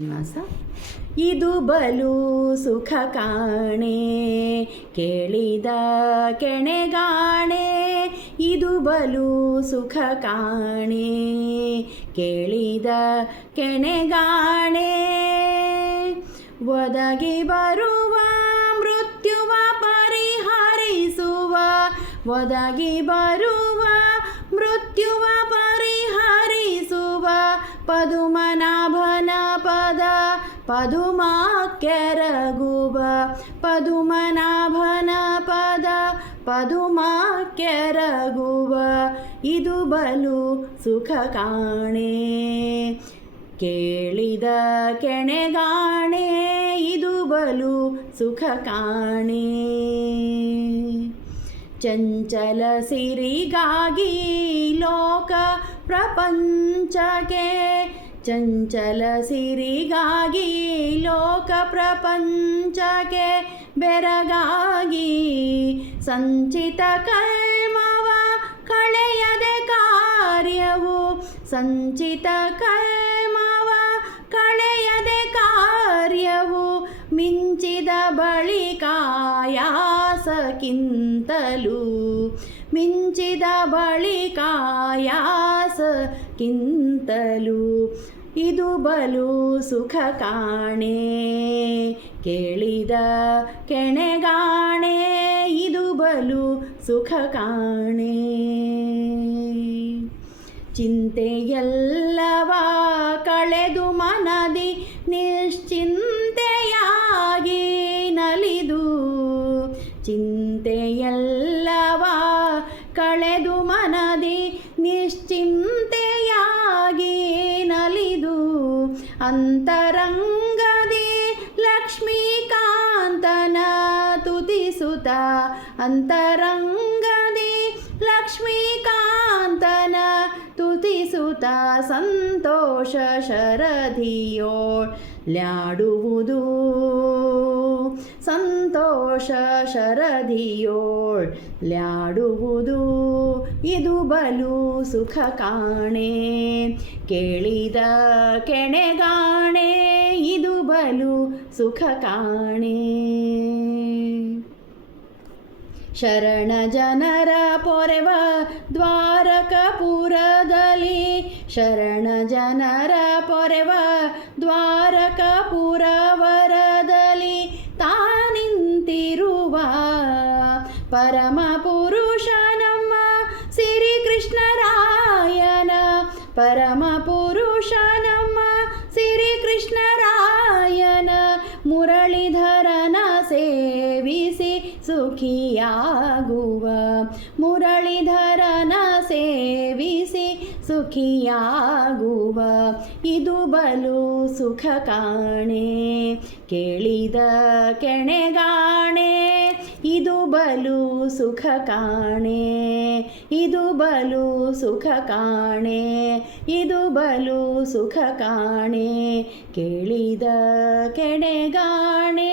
ಮಾಸ ಇದು ಬಲು ಸುಖ ಕಾಣೆ ಕೇಳಿದ ಕೆಣೆಗಾಣೆ ಇದು ಬಲು ಸುಖ ಕಾಣೆ ಕೇಳಿದ ಕೆಣೆಗಾಣೆ ಒದಗಿ ಬರುವ ಮೃತ್ಯುವ ಪರಿಹರಿಸುವ ಒದಗಿ ಬರುವ ಮೃತ್ಯುವ ಪರಿಹರಿಸುವ ಪದುಮನಾಭನ ಪದ ಪದುಮಾಕ್ಯರಗುವ ಪದುಮನಾಭನ ಪದ ಪದುಮಾಕ್ಯರಗುವ ಇದು ಬಲು ಸುಖ ಕಾಣೆ ಕೇಳಿದ ಕೆಣೆಗಾಣೆ ಇದು ಬಲು ಸುಖ ಕಾಣೆ ಚಂಚಲ ಸಿರಿಗಾಗಿ ಲೋಕ ಪ್ರಪಂಚಕ್ಕೆ ಚಂಚಲ ಸಿರಿಗಾಗಿ ಲೋಕ ಪ್ರಪಂಚಕ್ಕೆ ಬೆರಗಾಗಿ ಸಂಚಿತ ಕರ್ಮವ ಕಳೆಯದೆ ಕಾರ್ಯವು ಸಂಚಿತ ಕರ್ಮವ ಕಳೆಯದೆ ಕಾರ್ಯವು ಮಿಂಚಿದ ಬಳಿಕಾಯಾಸಕ್ಕಿಂತಲೂ ಮಿಂಚಿದ ಬಳಿಕಾಯಾಸಕ್ಕಿಂತಲೂ ಇದು ಬಲು ಸುಖ ಕಾಣೆ ಕೇಳಿದ ಕೆಣೆಗಾಣೆ ಇದು ಬಲು ಸುಖ ಕಾಣೆ ಚಿಂತೆಯೆಲ್ಲವ ಕಳೆದು ಮನದಿ ನಿಶ್ಚಿಂತೆಯಾಗಿ ನಲಿದು ಚಿಂತೆಯೆಲ್ಲವ ಕಳೆದು ಮನದಿ ನಿಶ್ಚಿಂತೆಯಾಗಿ ನಲಿದು ಅಂತರಂಗದಿ ಲಕ್ಷ್ಮೀಕಾಂತನ ತುತಿಸುತ್ತ ಅಂತರಂಗದಿ ಲಕ್ಷ್ಮೀಕಾಂತನ ತುತಿಸುತ್ತ ಸಂತೋಷ ಶರಧಿಯೋಳ್ಯಾಡುವುದು ಸಂತೋಷ ಶರಧಿಯೋಳ್ಯಾಡುವುದು ಇದು ಬಲು ಸುಖ ಕಾಣೆ ಕೇಳಿದ ಕೆಣೆಗಾಣೆ ಇದು ಬಲು ಸುಖ ಕಾಣೆ ಶರಣ ಜನರ ಪೊರೆವ ದ್ವಾರಕಪುರದಲ್ಲಿ ಶರಣ ಜನರ ಪೊರೆವ ದ್ವಾರಕಪುರವರದಲ್ಲಿ ತಾನಿಂತಿರುವ ಪರಮ ಪುರುಷ ನಮ್ಮ ಶ್ರೀಕೃಷ್ಣರಾಯನ ಪರಮ ಪುರುಷ ನಮ್ಮ ಶ್ರೀಕೃಷ್ಣರಾಯನ ಮುರಳೀಧರನ ಸೇವಿಸಿ ಸುಖಿಯಾಗುವ ಮುರಳೀಧರನ ಸೇವಿಸಿ ಸುಖಿಯಾಗುವ ಇದು ಬಲು ಸುಖ ಕಾಣೆ ಕೇಳಿದ ಕೆಣೆಗಾಣೆ ಇದು ಬಲು ಸುಖ ಕಾಣೆ ಇದು ಬಲು ಸುಖ ಕಾಣೆ ಇದು ಬಲು ಸುಖ ಕಾಣೆ ಕೇಳಿದ ಕೆಣೆಗಾಣೆ